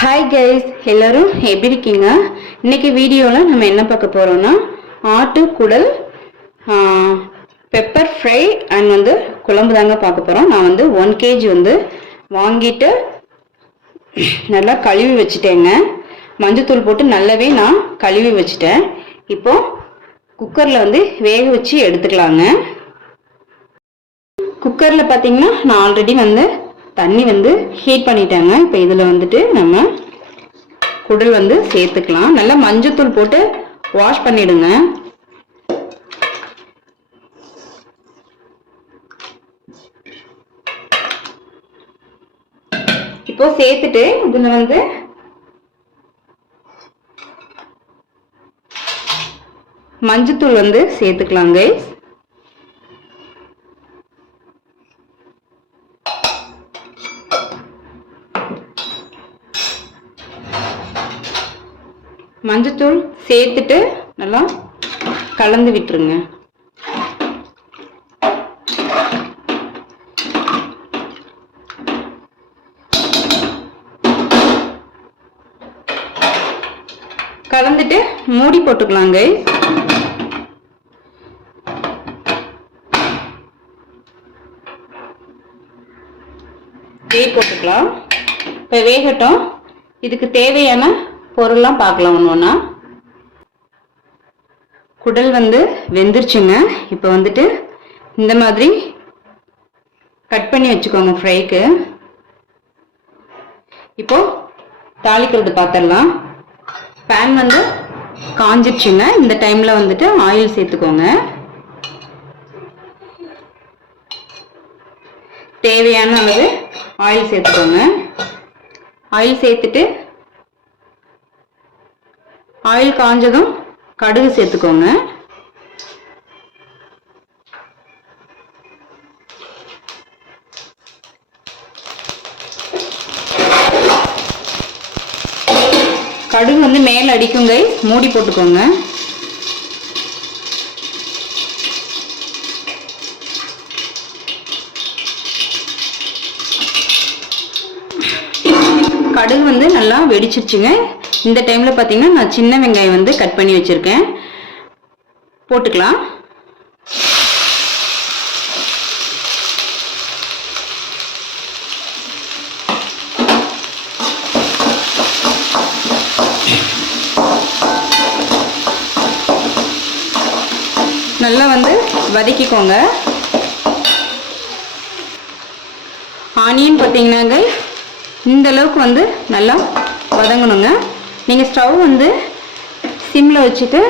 Hi guys எல்லோரும் எப்படி இருக்கீங்க? இன்னைக்கு வீடியோவில் நம்ம என்ன பார்க்க போகிறோம்னா ஆட்டு குடல் பெப்பர் ஃப்ரை அண்ட் வந்து குழம்பு தாங்க பார்க்க போகிறோம் நான் வந்து ஒன் கேஜி வந்து வாங்கிட்டு நல்லா கழுவி வச்சுட்டேங்க. மஞ்சத்தூள் போட்டு நல்லாவே நான் கழுவி வச்சுட்டேன். இப்போது குக்கரில் வந்து வேக வச்சு எடுத்துக்கலாங்க. குக்கரில் பார்த்தீங்கன்னா நான் ஆல்ரெடி வந்து தண்ணி வந்து ஹீட் பண்ணிட்டாங்க. இப்போ இதில் வந்துட்டு நம்ம குடல் வந்து சேர்த்துக்கலாம். நல்லா மஞ்சத்தூள் போட்டு வாஷ் பண்ணிடுங்க. இப்போ சேர்த்துட்டு இதில் வந்து மஞ்சத்தூள் வந்து சேர்த்துக்கலாம் கைஸ் மஞ்சத்தூள் சேர்த்துட்டு நல்லா கலந்து விட்டுருங்க. கலந்துட்டு மூடி போட்டுக்கலாங்க. வேக போட்டுக்கலாம். இப்போ வேகட்டும். இதுக்கு தேவையான பொருள்லாம் பார்க்கலாம் ஒன்று ஒன்றா குடல் வந்து வெந்துருச்சுங்க. இப்போ வந்துட்டு இந்த மாதிரி கட் பண்ணி வச்சுக்கோங்க ஃப்ரைக்கு. இப்போ தாளிக்கிறது பார்த்துடலாம் பேன் வந்து காஞ்சிருச்சுங்க. இந்த டைமில் வந்துட்டு ஆயில் சேர்த்துக்கோங்க. தேவையான அளவு ஆயில் சேர்த்துக்கோங்க. ஆயில் சேர்த்துட்டு ஆயில் காஞ்சதும் கடுகு சேர்த்துக்கோங்க. கடுகு வந்து மேலே அடிக்குங்க. மூடி போட்டுக்கோங்க. கடுகு வந்து நல்லா வெடிச்சிருச்சுங்க. இந்த டைமில் பார்த்தீங்கன்னா நான் சின்ன வெங்காயம் வந்து கட் பண்ணி வச்சுருக்கேன். போட்டுக்கலாம். நல்லா வந்து வதக்கிக்கோங்க. ஆனியன் பார்த்தீங்கன்னாங்க இந்த அளவுக்கு வந்து நல்லா வதங்கணுங்க. நீங்கள் ஸ்டவ் வந்து சிம்மில் வச்சுட்டு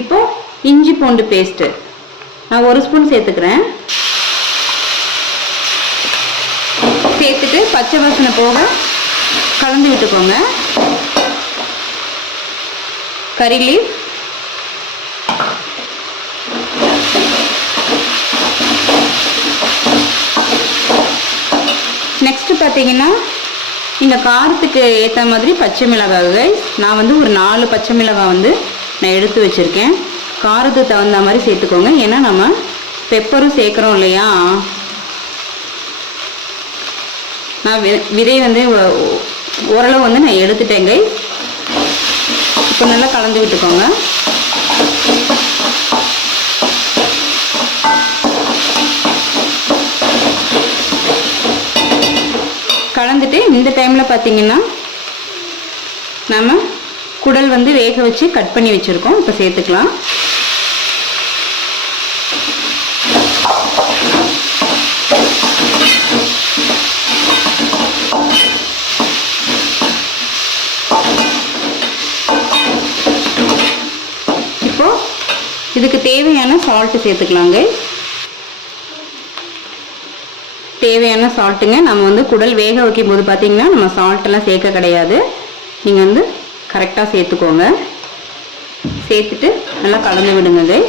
இப்போ இஞ்சி பூண்டு பேஸ்ட்டு. நான் ஒரு ஸ்பூன் சேர்த்துக்கிறேன். சேர்த்துட்டு பச்சை வாசனை போக கலந்து விட்டுக்கோங்க. கறி லீவ். நெக்ஸ்ட்டு பார்த்தீங்கன்னா இந்த காரத்துக்கு ஏற்ற மாதிரி பச்சை மிளகாய் நான் வந்து ஒரு நாலு பச்சை மிளகாய் வந்து நான் எடுத்து வச்சுருக்கேன். காரத்துக்கு தகுந்த மாதிரி சேர்த்துக்கோங்க. ஏன்னா நம்ம பெப்பரும் சேர்க்குறோம் இல்லையா? நான் விதை வந்து ஓரளவு வந்து நான் எடுத்துட்டேங்க. இப்போ நல்லா கலந்து விட்டுக்கோங்க. இந்த டைமில் பார்த்தீங்கன்னா நம்ம குடல் வந்து வேக வச்சு கட் பண்ணி வச்சுருக்கோம். இப்போ சேர்த்துக்கலாம். இப்போ இதுக்கு தேவையான சால்ட்டு சேர்த்துக்கலாங்க. தேவையான சால்ட்டுங்க நம்ம வந்து குடல் வேக வைக்கும் போது பார்த்தீங்கன்னா நம்ம சால்ட்டெல்லாம் சேர்க்க கிடையாது. நீங்கள் வந்து கரெக்டாக சேர்த்துக்கோங்க. சேர்த்துட்டு நல்லா கலந்து விடுங்க கை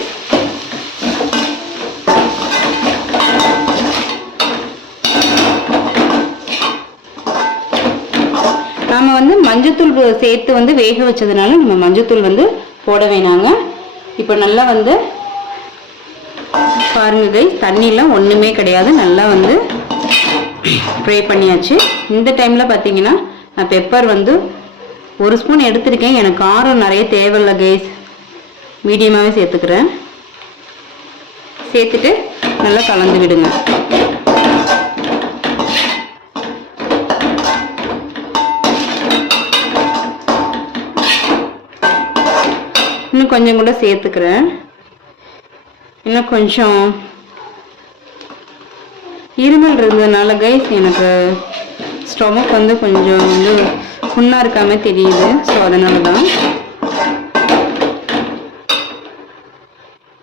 நாம வந்து மஞ்சத்தூள் சேர்த்து வந்து வேக வச்சதுனால நம்ம மஞ்சத்தூள் வந்து போட வேணாங்க. இப்போ நல்லா வந்து பாருங்க கை தண்ணிலாம் ஒன்றுமே கிடையாது. நல்லா வந்து ஃப்ரை பண்ணியாச்சு. இந்த டைமில் பார்த்தீங்கன்னா நான் பெப்பர் வந்து ஒரு ஸ்பூன் எடுத்திருக்கேன். எனக்கு காரம் நிறைய தேவையில்லை கேஸ் மீடியமாகவே சேர்த்துக்கிறேன். சேர்த்துட்டு நல்லா கலந்து விடுங்க. இன்னும் கொஞ்சம் கூட சேர்த்துக்கிறேன். இன்னும் கொஞ்சம் இருமல் இருந்ததுனால கைஸ் எனக்கு ஸ்டொமக் வந்து கொஞ்சம் வந்து புண்ணாக இருக்காம தெரியுது. ஸோ அதனால தான்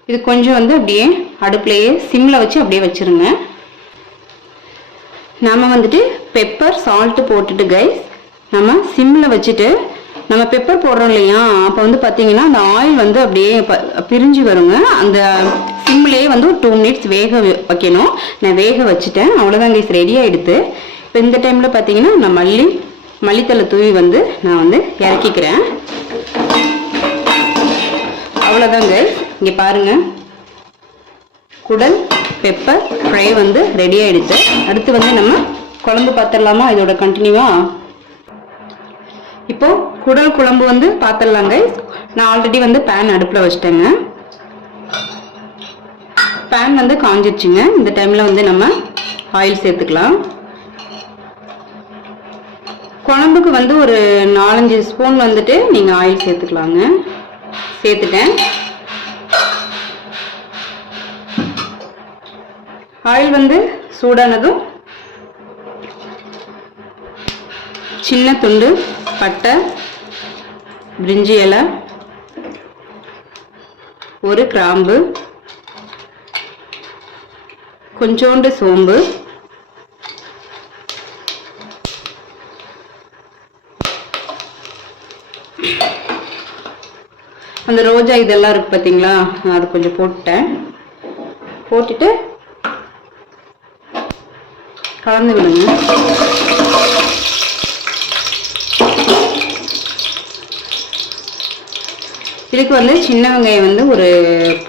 இது கொஞ்சம் வந்து அப்படியே அடுப்புலையே சிம்மில் வச்சு அப்படியே வச்சுருங்க. நாம் வந்துட்டு பெப்பர் சால்ட்டு போட்டுட்டு கைஸ் நம்ம சிம்மில் வச்சுட்டு நம்ம பெப்பர் போடுறோம் இல்லையா? அப்போ வந்து பார்த்தீங்கன்னா அந்த ஆயில் வந்து அப்படியே ப- பிரிஞ்சு வருங்க. அந்த சிம்லேயே வந்து ஒரு டூ மினிட்ஸ் வேக வைக்கணும். நான் வேக வச்சுட்டேன். அவ்வளோதான் கைஸ் ரெடி ஆகிடுது இப்போ இந்த டைமில் பார்த்தீங்கன்னா நான் மல்லி மல்லித்தலை தூவி வந்து நான் வந்து இறக்கிக்கிறேன். அவ்வளோதாங்க இங்கே பாருங்க. குடல் பெப்பர் ஃப்ரை வந்து ரெடி அடுத்து வந்து நம்ம குழம்பு பார்த்துடலாமா இதோட கண்டினியூவாக இப்போது குடல் குழம்பு வந்து பார்த்துடலாங்க நான் ஆல்ரெடி வந்து பேன் அடுப்பில் வச்சிட்டேங்க. பேன் வந்து காஞ்சிருச்சுங்க. இந்த டைமில் வந்து நம்ம ஆயில் சேர்த்துக்கலாம். குழம்புக்கு வந்து ஒரு நாலஞ்சு ஸ்பூன் வந்துட்டு நீங்கள் ஆயில் சேர்த்துக்கலாங்க. சேர்த்துட்டேன். ஆயில் வந்து சூடானதும் சின்ன துண்டு பட்டை பிரிஞ்சி இலை ஒரு கிராம்பு கொஞ்சோண்டு சோம்பு. அந்த ரோஜா இதெல்லாம் இருக்கு பார்த்தீங்களா நான் அது கொஞ்சம் போட்டுட்டேன். போட்டுட்டு கலந்து விடுங்க. இதுக்கு வந்து சின்ன வெங்காயம் வந்து ஒரு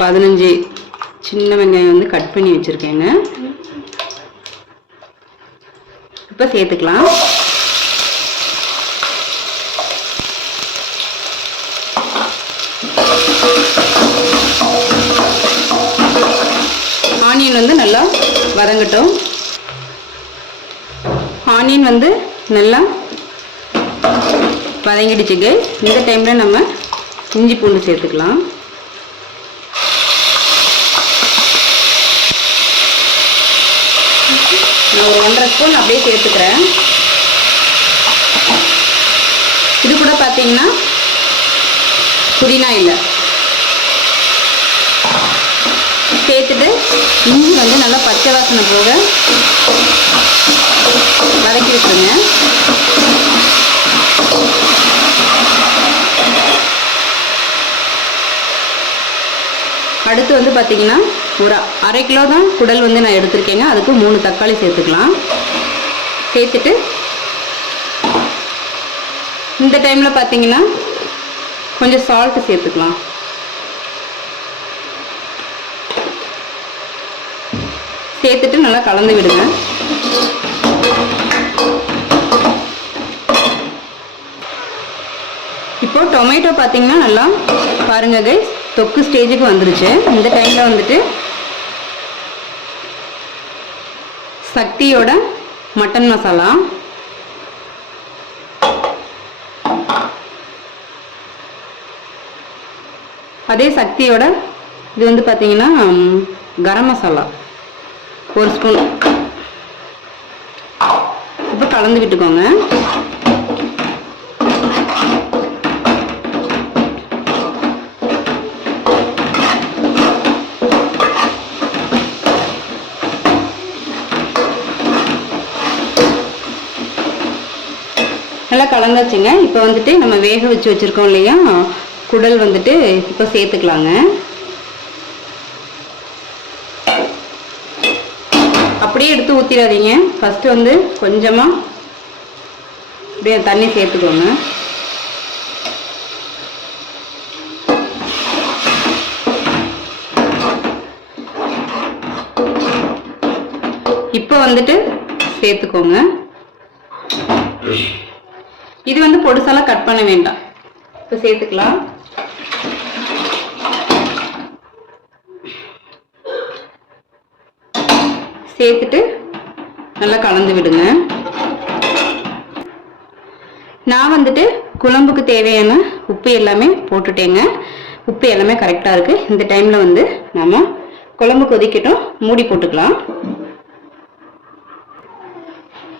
பதினஞ்சு சின்ன வெங்காயம் வந்து கட் பண்ணி வச்சுருக்கேங்க. இப்போ சேர்த்துக்கலாம். ஆனியன் வந்து நல்லா வதங்கட்டும். ஆனியன் வந்து நல்லா வதங்கிடுச்சுங்க. இந்த டைமில் நம்ம இஞ்சி பூண்டு சேர்த்துக்கலாம். நான் ஒரு ஒன்றரை ஸ்பூன் அப்படியே சேர்த்துக்கிறேன். இது கூட பார்த்தீங்கன்னா புதினா இல்லை. சேர்த்துட்டு இஞ்சி வந்து நல்லா பச்சை வாசனை போக வதக்கி விட்டுருங்க. அடுத்து வந்து பார்த்தீங்கன்னா ஒரு அரை கிலோ தான் குடல் வந்து நான் எடுத்திருக்கேங்க. அதுக்கு மூணு தக்காளி சேர்த்துக்கலாம். சேர்த்துட்டு இந்த டைமில் பார்த்தீங்கன்னா கொஞ்சம் சால்ட்டு சேர்த்துக்கலாம். சேர்த்துட்டு நல்லா கலந்து விடுங்க. இப்போ டொமேட்டோ பார்த்தீங்கன்னா நல்லா பாருங்க கைஸ் தொக்கு ஸ்டேஜுக்கு வந்துருச்சு. இந்த டைமில் வந்துட்டு சக்தியோட மட்டன் மசாலா அதே சக்தியோட இது வந்து பார்த்தீங்கன்னா கரம் மசாலா ஒரு ஸ்பூன் இப்போ கலந்து விட்டுக்கோங்க நல்லா கலந்தாச்சுங்க. இப்போ வந்துட்டு நம்ம வேக வச்சு வச்சுருக்கோம் இல்லையா? குடல் வந்துட்டு இப்போ சேர்த்துக்கலாங்க. அப்படியே எடுத்து ஊற்றிடாதீங்க ஃபஸ்ட்டு வந்து கொஞ்சமாக அப்படியே தண்ணி சேர்த்துக்கோங்க. இப்போ வந்துட்டு சேர்த்துக்கோங்க. இது வந்து பொடுசாலாம் கட் பண்ண வேண்டாம். இப்போ சேர்த்துக்கலாம். சேர்த்துட்டு நல்லா கலந்து விடுங்க. நான் வந்துட்டு குழம்புக்கு தேவையான உப்பு எல்லாமே போட்டுட்டேங்க. உப்பு எல்லாமே கரெக்டாக இருக்குது இந்த டைமில் வந்து நம்ம குழம்பு கொதிக்கட்டும். மூடி போட்டுக்கலாம்.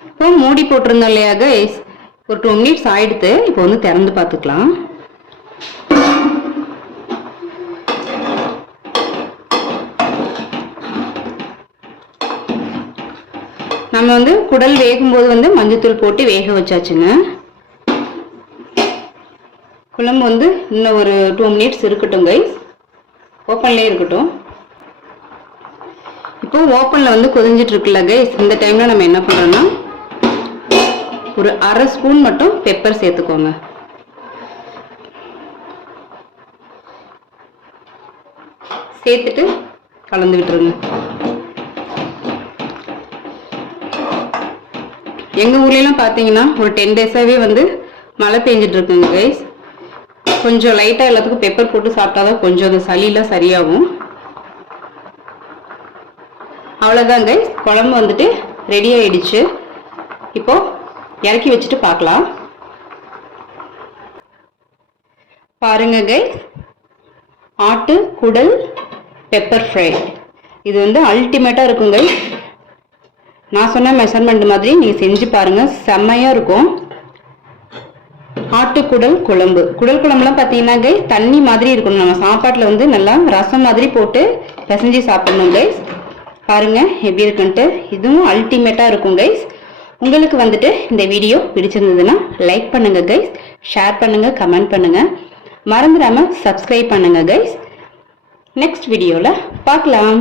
இப்போ மூடி போட்டிருந்தோம் இல்லையா கைஸ் ஒரு டூ மினிட்ஸ் ஆயிடுத்து இப்போ வந்து திறந்து பார்த்துக்கலாம். நம்ம வந்து குடல் வேகும்போது வந்து மஞ்சத்தூள் போட்டு வேக வச்சாச்சுங்க. குழம்பு வந்து இன்னும் ஒரு டூ மினிட்ஸ் இருக்கட்டும் கைஸ் ஓப்பன்லேயே இருக்கட்டும். இப்போ ஓப்பனில் வந்து கொதிஞ்சிட்டு இருக்குல்ல கைஸ் இந்த டைமில் நம்ம என்ன பண்ணுறோன்னா ஒரு அரை ஸ்பூன் மட்டும் பெப்பர் சேர்த்துக்கோங்க. சேர்த்துட்டு கலந்து விட்டுருங்க. எங்கள் ஊர்லலாம் பார்த்தீங்கன்னா ஒரு டென் டேஸாகவே வந்து மழை பெஞ்சிட்டு இருக்குங்க கைஸ் கொஞ்சம் லைட்டாக எல்லாத்துக்கும் பெப்பர் போட்டு சாப்பிட்டா தான் கொஞ்சம் அது சளியெலாம் சரியாகும். அவ்வளோதான் குழம்பு வந்துட்டு ரெடி ஆயிடுச்சு. இப்போ இறக்கி வச்சுட்டு பார்க்கலாம். பாருங்க கைஸ் ஆட்டு குடல் பெப்பர் ஃப்ரை இது வந்து அல்டிமேட்டாக இருக்கும் கைஸ் நான் சொன்ன மெஷர்மெண்ட் மாதிரி நீங்கள் செஞ்சு பாருங்கள் செம்மையாக இருக்கும். ஆட்டுக்குடல் குழம்பு. குடல் குழம்புலாம் பார்த்தீங்கன்னா கைஸ் தண்ணி மாதிரி இருக்கணும். நம்ம சாப்பாட்டில் வந்து நல்லா ரசம் மாதிரி போட்டு பிசைஞ்சு சாப்பிடணும் கைஸ் பாருங்கள் எப்படி இருக்குன்ட்டு. இதுவும் அல்டிமேட்டாக இருக்கும் கைஸ் உங்களுக்கு வந்துட்டு இந்த வீடியோ பிடிச்சிருந்ததுன்னா லைக் பண்ணுங்க கைஸ் ஷேர் பண்ணுங்க கமெண்ட் பண்ணுங்க. மறந்துடாம சப்ஸ்கிரைப் பண்ணுங்க கைஸ் நெக்ஸ்ட் வீடியோவில் பார்க்கலாம்.